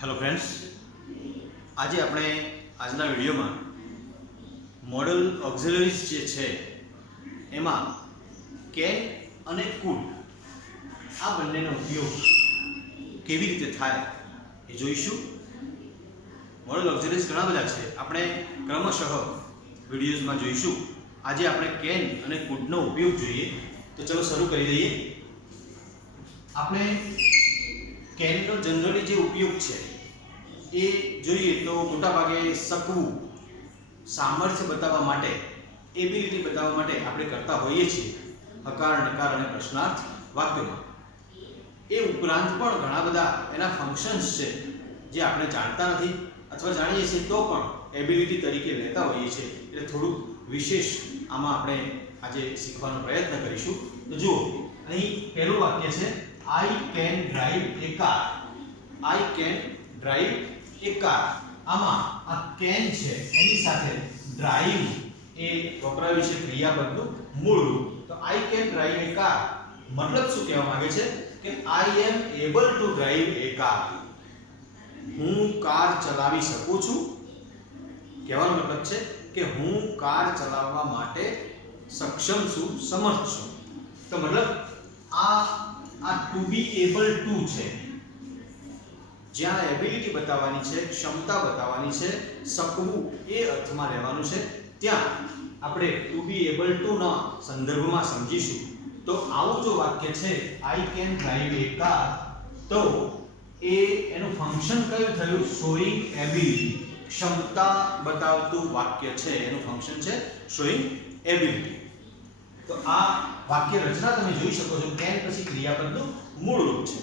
Hello friends, આજે આપણે આજના વિડીયોમાં મોડલ ઓક્ઝિલરીઝ જે છે એમાં કેન અને કુડ આ બંનેનો ઉપયોગ કેવી રીતે થાય એ જોઈશું. મોડલ ઓક્ઝિલરીઝ ઘણા બધા છે, આપણે ક્રમશઃ વિડીયોઝમાં જોઈશું. આજે આપણે કેન અને કુડનો ઉપયોગ જોઈએ, તો ચલો શરૂ કરી દઈએ. આપણે કેનનો જનરલી જે ઉપયોગ છે એ જોઈએ તો મોટાભાગે શકવું, સામર્થ્ય બતાવવા માટે, એબિલિટી બતાવવા માટે આપણે કરતા હોઈએ છીએ હકાર, નકાર અને પ્રશ્નાર્થ વાક્યોમાં. એ ઉપરાંત પણ ઘણા બધા એના ફંક્શન્સ છે જે આપણે જાણતા નથી અથવા જાણીએ છીએ તો પણ એબિલિટી તરીકે લેતા હોઈએ છીએ. એટલે થોડુંક વિશેષ આમાં આપણે આજે શીખવાનો પ્રયત્ન કરીશું. તો જુઓ, અહીં પહેલું વાક્ય છે આઈ can drive a car. I can drive a car. આમાં આ કેન છે એની સાથે ડ્રાઈવ એ વપરાયું છે ક્રિયાપદનું મૂળ રૂપ. તો I can drive a car મતલબ શું કહેવા માંગે છે કે I am able to drive a car. હું કાર ચલાવી શકું છું. કહેવાનો મતલબ છે કે હું કાર ચલાવવા માટે સક્ષમ છું, સમર્થ છું. તો મતલબ આ ટુ બી એબલ ટુ છે, જ્યાં એબિલિટી બતાવવાની છે, ક્ષમતા બતાવવાની છે, શકવું એ અર્થમાં રહેવાનું છે, ત્યાં આપણે ટુ બી એબલ ટુ ના સંદર્ભમાં સમજીશું. તો આવું જો વાક્ય છે આઈ કેન ડ્રાઈવ એ કાર, તો એનું ફંક્શન કયું થયું? Showing ability. ક્ષમતા બતાવતું વાક્ય છે, એનું ફંક્શન છે શોઈંગ એબિલિટી. તો આ વાક્ય રચના તમે જોઈ શકો છો, કેન પછી ક્રિયાપદનું મૂળ રૂપ છે.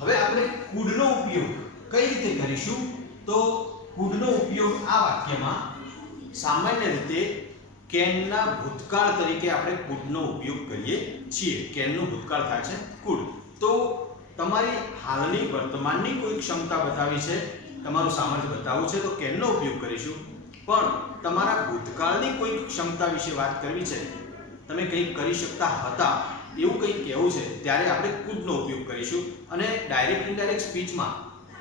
હવે આપણે કુડનો ઉપયોગ કઈ રીતે કરીશું? તો કુડનો ઉપયોગ આ વાક્યમાં સામાન્ય રીતે કેનના ભૂતકાળ તરીકે આપણે કુડનો ઉપયોગ કરીએ છીએ. કેનનું ભૂતકાળ થાય છે કુડ. તો તમારી હાલની વર્તમાનની કોઈ ક્ષમતા બતાવી છે, તમારું સામર્થ્ય બતાવવું છે, તો કેનનો ઉપયોગ કરીશું. પણ તમારા ભૂતકાળની કોઈ ક્ષમતા વિશે વાત કરવી છે, તમે કંઈક કરી શકતા હતા એવું કંઈક કહેવું છે, ત્યારે આપણે કુડનો ઉપયોગ કરીશું. અને ડાયરેક્ટ ઇનડાયરેક્ટ સ્પીચમાં,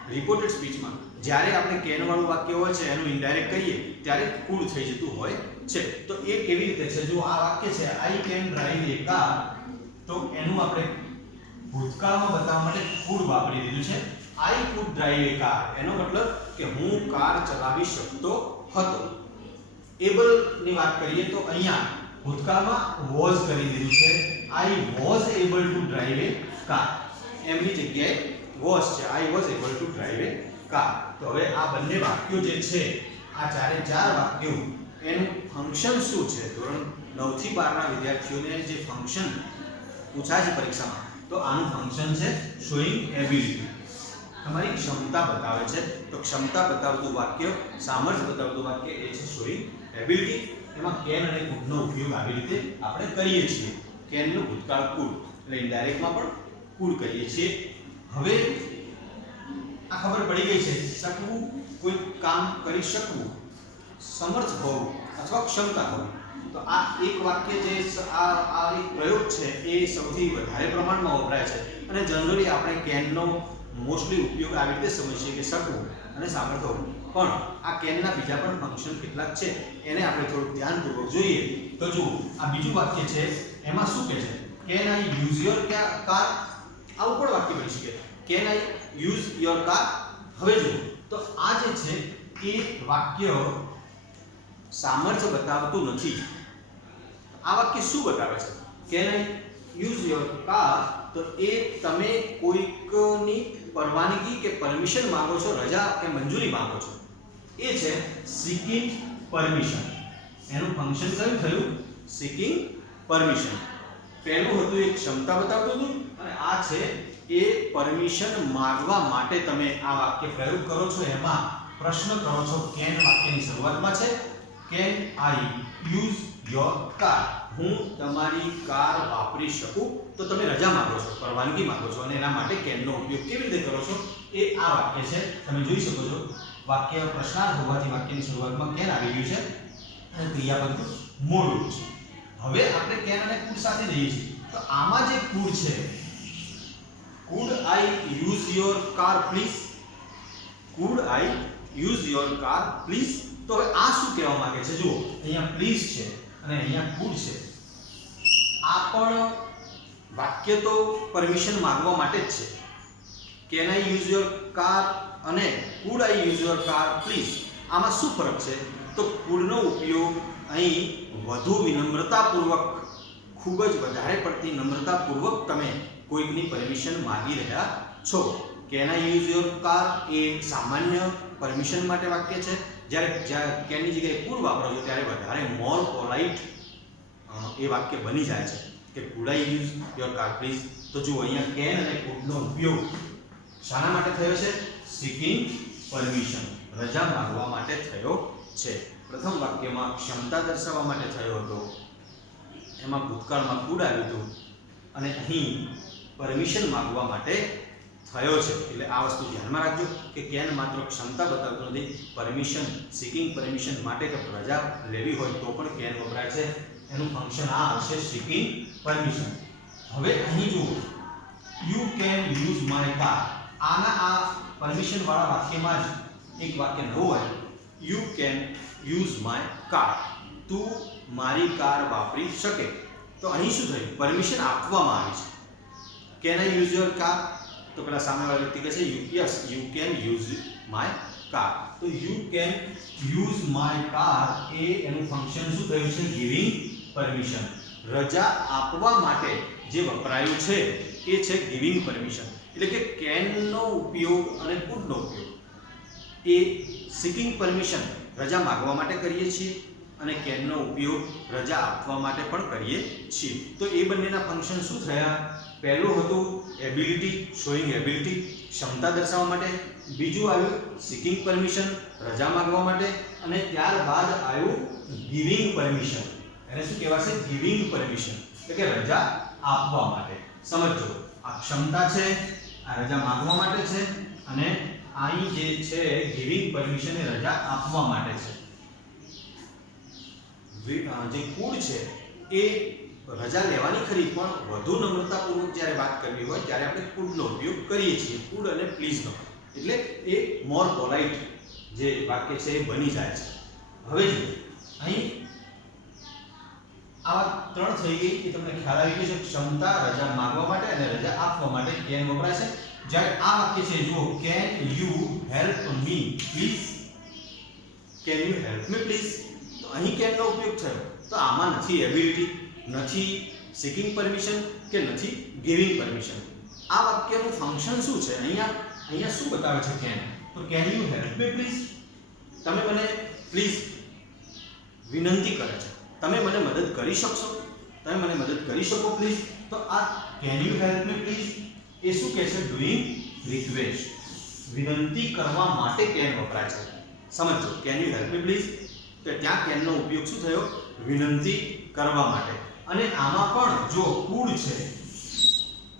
રિપોર્ટેડ સ્પીચમાં જ્યારે આપણે કેન વાળું વાક્ય હોય છે એનું ઇનડાયરેક્ટ કહીએ ત્યારે કુડ થઈ જતું હોય છે. તો એ કેવી રીતે છે? જો આ વાક્ય છે આઈ કેન ડ્રાઈવ એ કાર, તો એનું આપણે ભૂતકાળમાં બતાવવા માટે કુડ વાપરી દીધું છે. I could drive a car, એનો મતલબ કે હું કાર ચલાવી શકતો હતો. એબલ ની વાત કરીએ તો અહીંયા ભૂતકાળમાં વોઝ કરી દીધું છે. આઈ was able to drive a car. એમની જગ્યાએ વોઝ છે, આઈ was able to drive a car. તો હવે આ બંને વાક્યો જે છે, આ ચારે ચાર વાક્યો, એનું ફંક્શન શું છે? ધોરણ 9 થી 12 ના વિદ્યાર્થીઓને જે ફંક્શન પૂછાય છે પરીક્ષામાં, તો આનું ફંક્શન છે શોઈંગ એબિલિટી. તમારી ક્ષમતા બતાવે છે, તો ક્ષમતા બતાવતું વાક્ય, સામર્થ્ય બતાવતું વાક્ય એ છે શોઈંગ એબિલિટી. એમાં કેન અને કુડનો ઉપયોગ આવી રીતે આપણે કરીએ છીએ. કેનનું ભૂતકાળ કુડ, એટલે ઇનડાયરેક્ટમાં પણ કુડ કહીએ છીએ. હવે આ ખબર પડી ગઈ છે, શકવું, કોઈ કામ કરી શકવું, સમર્થ હોવું અથવા ક્ષમતા હોવી. તો આ એક વાક્ય જે આ એક પ્રયોગ છે એ સૌથી વધારે પ્રમાણમાં વપરાય છે. અને જનરલી આપણે કેનનો મોસ્ટલી ઉપયોગ આવી રીતે સમજીએ કે શકવું અને સામર્થ્ય હોવું. પણ આ કેનના બીજા પણ ફંક્શન કેટલાક છે, એને આપણે થોડું ધ્યાનપૂર્વક જોઈએ. તો જુઓ, આ બીજું વાક્ય છે, એમાં શું કહે છે? Can I use your car. આવું પણ વાક્ય બની શકે, can I use your car. હવે જુઓ, તો આ જે છે એ વાક્ય સામર્થ્ય બતાવતું નથી. આ વાક્ય શું બતાવે છે? Can I use your car, તો એ તમે કોઈકની પરવાનગી કે પરમિશન માંગો છો, રજા કે મંજૂરી માંગો છો. એ છે સીકિંગ પરમિશન. એનું ફંક્શન કયું થયું? Seeking permission. પહેલું હતું એક ક્ષમતા બતાવતું હતું, અને આ છે એ પરમિશન માંગવા માટે તમે આ વાક્ય પ્રયોગ કરો છો. એમાં પ્રશ્ન કરો છો, કેન વાક્યની શરૂઆતમાં છે can I use your car. હું તમારી કાર વાપરી શકું? તો તમે રજા માંગો છો, પરવાનગી માંગો છો, અને એના માટે કેનનો ઉપયોગ કેવી રીતે કરો છો એ આ વાક્ય છે. તમે જોઈ શકો છો, વાક્ય પ્રશ્નાર્થ હોવાથી વાક્યની શરૂઆતમાં કેન આવી ગયું છે અને ક્રિયાપદનું મૂળ રૂપ છે. હવે આપણે કેન અને કુડ સાથે જઈએ છીએ. તો આમાં જે કુડ છે, could I use your car please? Food I use your car please? તો હવે આ શું કહેવા માંગે છે? જુઓ, અહીંયા પ્લીઝ છે અને અહીંયા કુડ છે. આ પણ વાક્ય તો પરમિશન માંગવા માટે જ છે. Can I use your car અને could I use your car please, આમાં શું ફરક છે? તો કુડનો ઉપયોગ અહીં વધુ વિનમ્રતાપૂર્વક, ખૂબ જ વધારે પડતી નમ્રતાપૂર્વક તમે કોઈકની પરમિશન માંગી રહ્યા છો. Can I use your car એ સામાન્ય પરમિશન માટે વાક્ય છે. જ્યારે કેનની જગ્યાએ કુડ વાપરો છો ત્યારે વધારે મોર પોલાઇટ એ વાક્ય બની જાય છે કે food I use your car please. તો જુઓ, અહીંયા કેન અને કુડનો ઉપયોગ શાના માટે થયો છે? સીકિંગ પરમિશન, રજા માંગવા માટે થયો છે. પ્રથમ વાક્યમાં ક્ષમતા દર્શાવવા માટે થયો હતો, એમાં ભૂતકાળમાં કુડ આવ્યું હતું, અને અહીં પરમિશન માંગવા માટે થયો છે. એટલે આ વસ્તુ ધ્યાનમાં રાખજો કે કેન માત્ર ક્ષમતા બતાવતો નથી, પરમિશન, સીકિંગ પરમિશન માટે કે રજા લેવી હોય તો પણ કેન વપરાય છે. એનું ફંક્શન આ હશે, સીકિંગ પરમિશન. હવે અહીં જુઓ, you can use my car. આના આ પરમિશન વાળા વાક્યમાં જ એક વાક્ય નવું આવ્યું, you can use my car. તું મારી કાર વાપરી શકે. તો અહીં શું થયું? પરમિશન આપવામાં આવી છે. Can I use your car? તો પેલા સામેવાળા વ્યક્તિ કહે છે yes you can use my car. તો you can use my car એ એનું ફંક્શન શું થયું છે? Giving permission. રજા આપવા માટે જે વપરાયું છે એ છે ગિવિંગ પરમિશન. એટલે કે કેનનો ઉપયોગ અને કુડનો ઉપયોગ એ સીકિંગ પરમિશન, રજા માંગવા માટે કરીએ છીએ, અને કેનનો ઉપયોગ રજા આપવા માટે પણ કરીએ છીએ. તો એ બંનેના ફંક્શન શું થયા? પહેલું હતું એબિલિટી, શોઈંગ એબિલિટી, ક્ષમતા દર્શાવવા માટે. બીજું આવ્યું સીકિંગ પરમિશન, રજા માંગવા માટે. અને ત્યારબાદ આવ્યું ગિવિંગ પરમિશન. એને શું કહેવાશે? ગિવિંગ પરમિશન, એટલે કે રજા આપવા માટે. સમજો, આ ક્ષમતા છે, આ રજા માંગવા માટે છે, અને અહીં જે છે ગિવિંગ પરમિશન એ રજા આપવા માટે છે. જે કુડ છે એ રજા લેવાની ખરી, પણ વધુ નમ્રતાપૂર્વક જ્યારે વાત કરવી હોય ત્યારે આપણે કુડનો ઉપયોગ કરીએ છીએ, કુડ અને પ્લીઝનો. એટલે એ મોર પોલાઇટ જે વાક્ય છે એ બની જાય છે. હવે અહીં આ ત્રણ થઈ ગઈ, એ તમને ખ્યાલ આવી ગયો છે. ક્ષમતા, રજા માંગવા માટે અને રજા આપવા માટે કેન વપરાય છે. જ્યારે આ વાક્ય છે, જુઓ, can you help me please? Can you help me please? તો અહીં કેનનો ઉપયોગ થયો. તો આમાં નથી એબિલિટી, નથી સીકિંગ પરમિશન કે નથી ગિવિંગ પરમિશન. આ વાક્યનું ફંક્શન શું છે? અહીંયા શું બતાવે છે કેન? તો can you help me please? તમે મને પ્લીઝ વિનંતી કરે છે, તમે મને મદદ કરી શકશો? તમે મને મદદ કરી શકો પ્લીઝ? તો આ can you help me please એ શું કહે છે? ડુઈંગ રિક્વેસ્ટ, વિનંતી કરવા માટે કેન વપરાય છે. સમજો, can you help me please, તો ત્યાં કેનનો ઉપયોગ શું થયો? વિનંતી કરવા માટે. અને આમાં પણ જો કુડ છે,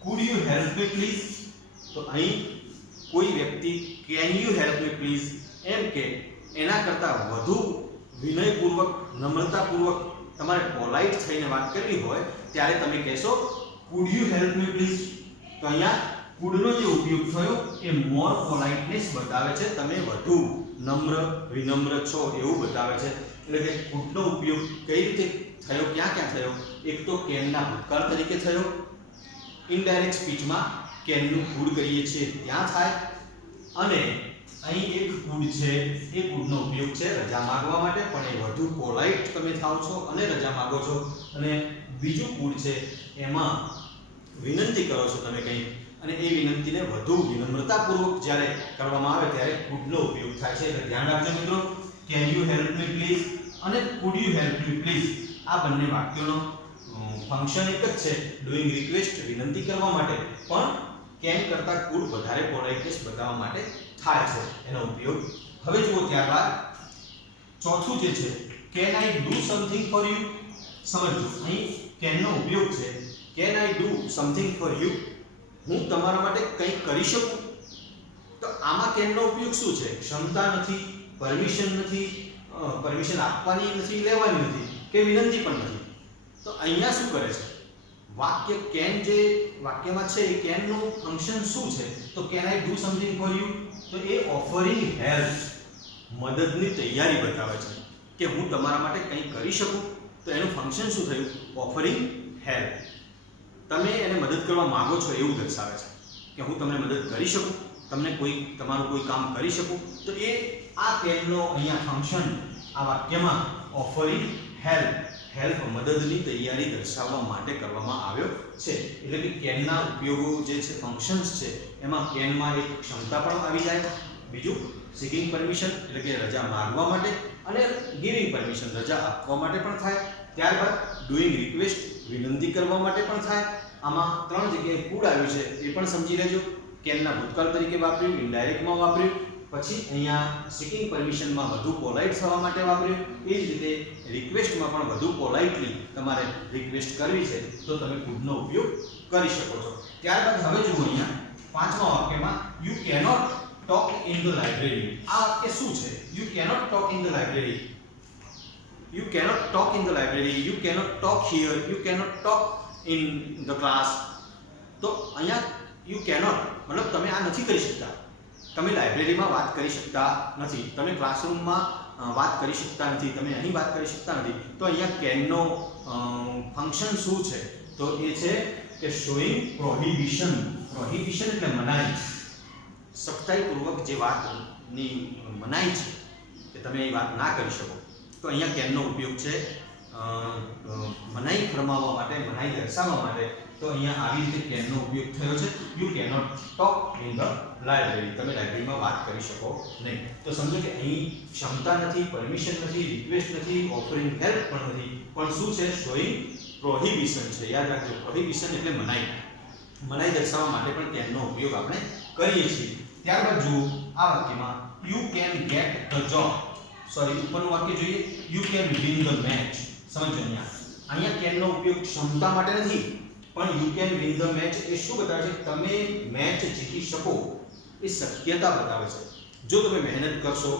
could you help me please, તો અહીં કોઈ વ્યક્તિ can you help me please એમ કે એના કરતાં વધુ વિનયપૂર્વક, નમ્રતાપૂર્વક તમારે પોલાઇટ થઈને વાત કરવી હોય ત્યારે તમે કહેશો food you help me please. તો અહીંયા કુડનો જે ઉપયોગ થયો એ મોર પોલાઇટનેસ બતાવે છે, તમે વધુ નમ્ર, વિનમ્ર છો એવું બતાવે છે. એટલે કે કુડનો ઉપયોગ કઈ રીતે થયો, ક્યાં ક્યાં થયો? એક તો કેનના ભૂતકાળ તરીકે થયો, ઇનડાયરેક્ટ સ્પીચમાં કેનનું કુડ કરીએ છીએ ત્યાં થાય, અને અહીં એક કુડ છે, એ કુડનો ઉપયોગ છે રજા માંગવા માટે, પણ એ વધુ પોલાઇટ તમે થાવ છો અને રજા માંગો છો. અને બીજું કુડ છે એમાં વિનંતી કરો છો તમે કંઈ, અને એ વિનંતીને વધુ વિનમ્રતાપૂર્વક જ્યારે કરવામાં આવે ત્યારે કુડનો ઉપયોગ થાય છે. એટલે ધ્યાન રાખજો મિત્રો, can you help me please અને could you help me please આ બંને વાક્યોનો ફંક્શન એક જ છે, ડુઈંગ રિક્વેસ્ટ, વિનંતી કરવા માટે, પણ કેન કરતાં કુડ વધારે પોલાઇટનેસ બતાવવા માટે થાય છે એનો ઉપયોગ. હવે જુઓ, ત્યારબાદ ચોથું જે છે, can I do something for you? સમજો, અહીં કેનનો ઉપયોગ છે, can I do something for you? હું તમારા માટે કંઈક કરી શકું? તો આમાં કેનનો ઉપયોગ શું છે? ક્ષમતા નથી, પરમિશન નથી, પરમિશન આપવાની નથી, લેવાની નથી, કે વિનંતી પણ નથી. તો અહીંયા શું કરે છે? વાક્ય કેન જે વાક્યમાં છે એ કેન નું ફંક્શન શું છે તો can I do something for you તો એ ઓફરિંગ હેલ્પ મદદની તૈયારી બતાવે છે કે હું તમારા માટે કંઈ કરી શકું તો એનું ફંક્શન શું થયું ઓફરિંગ હેલ્પ તમે એને મદદ કરવા માંગો છો એવું દર્શાવે છે કે હું તમને મદદ કરી શકું તમને તમારું કોઈ કામ કરી શકું તો એ આ કેનનો અહીંયા ફંક્શન આ વાક્યમાં ઓફરિંગ હેલ્પ મદદની તૈયારી દર્શાવવા માટે કરવામાં આવ્યો છે એટલે કે કેનના ઉપયોગો જે છે ફંક્શન્સ છે એમાં કેનમાં એક ક્ષમતા પણ આવી જાય બીજું સીકિંગ પરમિશન એટલે કે રજા માંગવા માટે અને ગિવિંગ પરમિશન રજા આપવા માટે પણ થાય ત્યારબાદ ડુઈંગ રિક્વેસ્ટ વિનંતી કરવા માટે પણ થાય આમાં 3 જગ્યાએ કુડ આવ્યું છે એ પણ સમજી લેજો કેનના ભૂતકાળ તરીકે વાપર્યું ઇનડાયરેક્ટમાં વાપર્યું પછી અહીંયા સીકિંગ પરમિશનમાં વધુ પોલાઇટ થવા માટે વાપર્યું એ જ રીતે રિક્વેસ્ટમાં પણ વધુ પોલાઇટલી તમારે રિક્વેસ્ટ કરવી છે તો તમે કુડનો ઉપયોગ કરી શકો છો ત્યારબાદ હવે જુઓ અહીંયા પાંચમા વાક્યમાં you cannot talk in the library આ વાક્ય શું છે you cannot talk in the library you cannot talk in the library you cannot talk here you cannot talk in the class તો અહીંયા you cannot મતલબ તમે આ નથી કરી શકતા તમે લાઇબ્રેરીમાં વાત કરી શકતા નથી તમે ક્લાસરૂમમાં વાત કરી શકતા નથી તમે અહીં વાત કરી શકતા નથી તો અહીંયા કેનનો ફંક્શન શું છે તો એ છે કે શોઈંગ પ્રોહિબિશન એટલે મનાઈ સખ્તાઈપૂર્વક જે વાતની મનાઈ છે કે તમે એ વાત ના કરી શકો તો અહીંયા કેનનો ઉપયોગ છે મનાઈ ફરમાવવા માટે મનાઈ દર્શાવવા માટે તો અહીંયા આવી રીતે કેનનો ઉપયોગ થયો છે you cannot talk in the library તમે લાઇબ્રેરીમાં વાત કરી શકો નહીં તો સમજો કે અહીં ક્ષમતા નથી પરમિશન નથી રિક્વેસ્ટ નથી ઓફરિંગ હેલ્પ પણ નથી પણ શું છે શોઈંગ પ્રોહિબિશન છે યાદ રાખજો પ્રોહિબિશન એટલે મનાઈ દર્શાવવા માટે પણ કેનનો ઉપયોગ આપણે કરીએ છીએ ત્યારબાદ જુઓ આ વાક્યમાં you can get the job ઉપરનું વાક્ય જોઈએ you can win the match સમજો અહીંયા કેનનો ઉપયોગ ક્ષમતા માટે નથી પણ you can win the match એ શું બતાવે છે તમે મેચ જીતી શકો એ શક્યતા બતાવે છે જો તમે મહેનત કરશો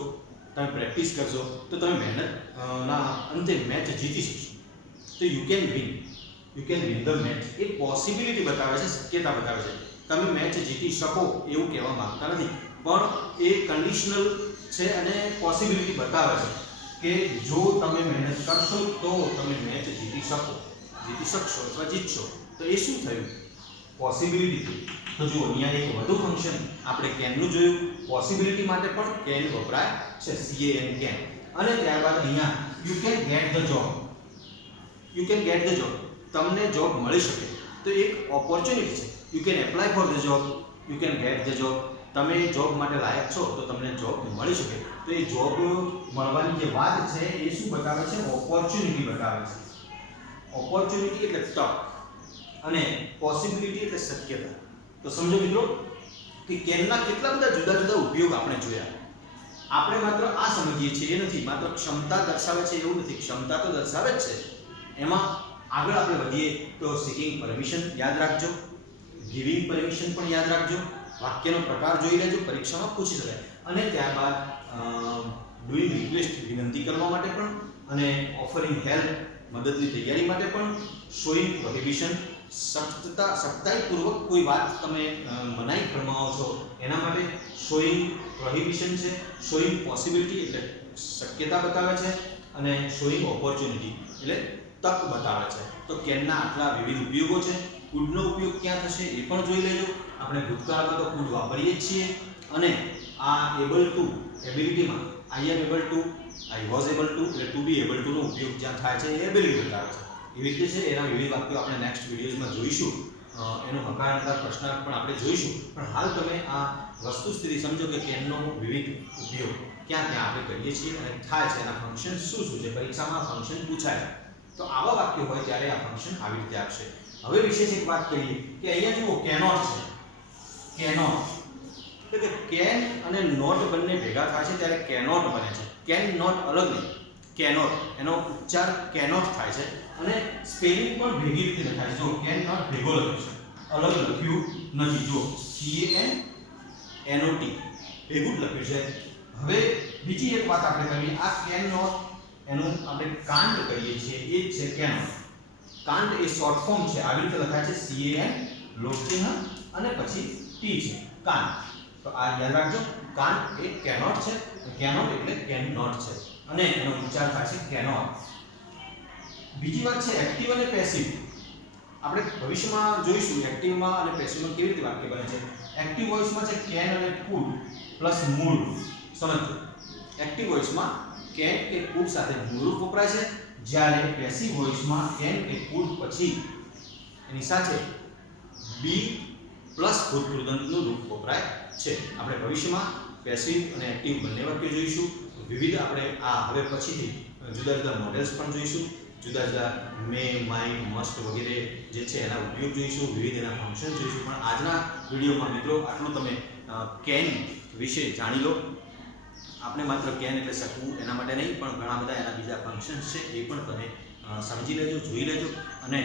તમે પ્રેક્ટિસ કરશો તો તમે મહેનતના અંતે મેચ જીતી શકશો તો you can win the match A possibility બતાવે છે શક્યતા બતાવે છે તમે મેચ જીતી શકો એવું કહેવા માંગતા નથી પણ એ કન્ડિશનલ છે અને પોસિબિલિટી બતાવે છે કે જો તમે મહેનત કરશો તો તમે મેચ જીતી શકશો અથવા જીતશો તો એ શું થયું પોસિબિલિટી તો જુઓ અહીંયા એક વધુ ફંક્શન આપણે કેનનું જોયું પોસિબિલિટી માટે પણ કેન વપરાય છે can અને ત્યારબાદ અહીંયા you can get the job તમને જોબ મળી શકે તો એક ઓપોર્ચ્યુનિટી છે you can apply for the job you can get the job તમે જોબ માટે લાયક છો તો તમને જોબ મળી શકે તો એ જોબ મળવાની જે વાત છે એ શું બતાવે છે ઓપોર્ચ્યુનિટી બતાવે છે ઓપોર્ચ્યુનિટી એટલે તક અને પોસિબિલિટી એટલે શક્યતા તો સમજો મિત્રો કે કેનના કેટલા બધા જુદા જુદા ઉપયોગ આપણે જોયા આપણે માત્ર આ સમજીએ છીએ એ નથી માત્ર ક્ષમતા દર્શાવે છે એવું નથી ક્ષમતા તો દર્શાવે જ છે એમાં આગળ આપણે વધીએ તો સીકિંગ પરમિશન યાદ રાખજો ગિવિંગ પરમિશન પણ યાદ રાખજો વાક્યનો પ્રકાર જોઈ લેજો પરીક્ષામાં પૂછી શકાય અને ત્યારબાદ ડુઈંગ રિક્વેસ્ટ વિનંતી કરવા માટે પણ અને ઓફરિંગ હેલ્પ મદદની તૈયારી માટે પણ શોઈંગ પ્રોહિબિશન સખ્તાઈપૂર્વક કોઈ વાત તમે મનાઈ ફરમાવો છો એના માટે શોઈંગ પ્રોહિબિશન છે શોઈંગ પોસિબિલિટી એટલે શક્યતા બતાવે છે અને શોઈંગ ઓપોર્ચ્યુનિટી એટલે તક બતાવે છે તો કેનના આટલા વિવિધ ઉપયોગો છે કુડનો ઉપયોગ ક્યાં થશે એ પણ જોઈ લેજો આપણે ભૂતકાળમાં તો કુડ વાપરીએ જ છીએ અને આ એબલ ટુ એબિલિટીમાં I am able to I was able to એટલે ટુ બી એબલ ટુનો ઉપયોગ જ્યાં થાય છે એ એબિલિટી બતાવે છે એવી રીતે છે એના વિવિધ વાક્યો આપણે નેક્સ્ટ વિડીયોઝમાં જોઈશું એનો હકારાત્મક પ્રશ્નાર્થ પણ આપણે જોઈશું પણ હાલ તમે આ વસ્તુ સ્થિતિ સમજો કે કેનનો વિવિધ ઉપયોગ ક્યાં ક્યાં આપણે કરીએ છીએ અને થાય છે એના ફંક્શન શું છે પરીક્ષામાં ફંક્શન પૂછાય તો આવા વાક્યો હોય ત્યારે આ ફંક્શન આવી રીતે આવશે હવે વિશેષ એક વાત કરીએ કે અહીંયા જુઓ કેનોટ છે કેનોટ એટલે કે કેન અને નોટ બંને ભેગા થાય છે ત્યારે કેનોટ બને છે કેન નોટ અલગ નહીં કેનોટ એનો ઉચ્ચાર કેનોટ થાય છે અને સ્પેલિંગ પણ ભેગી રીતે લખાય છે જો કેન નોટ ભેગો લખ્યું છે અલગ લખ્યું નથી જો CANNOT ભેગું લખ્યું છે હવે બીજી એક વાત આપણે કરીએ આ કેન નોટ એનું આપણે કાન્ટ કહીએ છીએ એ જ છે cannot can't A short form છે આવી રીતે લખાય છે લોક ચિહ્ન અને પછી ટી છે કાન. તો આ યાદ રાખજો, કાન એ કેનોટ છે, કેનોટ એટલે કેન નોટ છે અને એનો ઉચ્ચાર થાય છે કેનોટ. બીજી વાત છે એક્ટિવ અને પેસિવ. આપણે ભવિષ્યમાં જોઈશું એક્ટિવમાં અને પેસિવમાં કેવી રીતે વાક્ય બને છે. એક્ટિવ વોઇસમાં છે કેન અને કુડ પ્લસ મૂળ. સમજો, એક્ટિવ વોઇસમાં કેન કે કુડ સાથે મૂળ વપરાય છે, જ્યારે પેસિવ વોઇસમાં કેન કે કુડ પછી એની સાથે બી પ્લસ ભૂતપૂર્વનું રૂપ વપરાય છે. આપણે ભવિષ્યમાં પેસિવ અને એક્ટિવ બંને વાક્યો જોઈશું. વિવિધ આપણે આ હવે પછીથી જુદા જુદા મોડેલ્સ પણ જોઈશું. જુદા જુદા મે, માઇટ, મસ્ટ વગેરે જે છે એના ઉપયોગ જોઈશું, વિવિધ એના ફંક્શન જોઈશું. પણ આજના વિડીયોમાં મિત્રો આટલું તમે કેન વિશે જાણી લો. આપણે માત્ર કેન એટલે શકવું એના માટે નહીં, પણ ઘણા બધા એના બીજા ફંક્શન્સ છે એ પણ તમે સમજી લેજો, જોઈ લેજો અને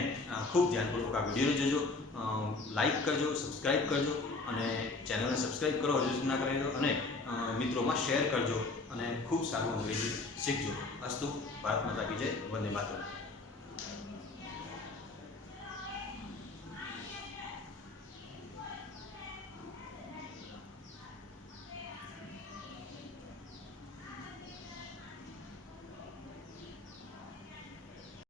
ખૂબ ધ્યાનપૂર્વક આ વિડીયોને જોજો. લાઈક કરજો, સબસ્ક્રાઇબ કરજો અને ચેનલને સબસ્ક્રાઇબ કરો હજુ સુધી ના કરી દો અને મિત્રોમાં શેર કરજો અને ખૂબ સારું અંગ્રેજી શીખજો. અસ્તુ. ભારત માતા કી જય. વંદે માતરમ.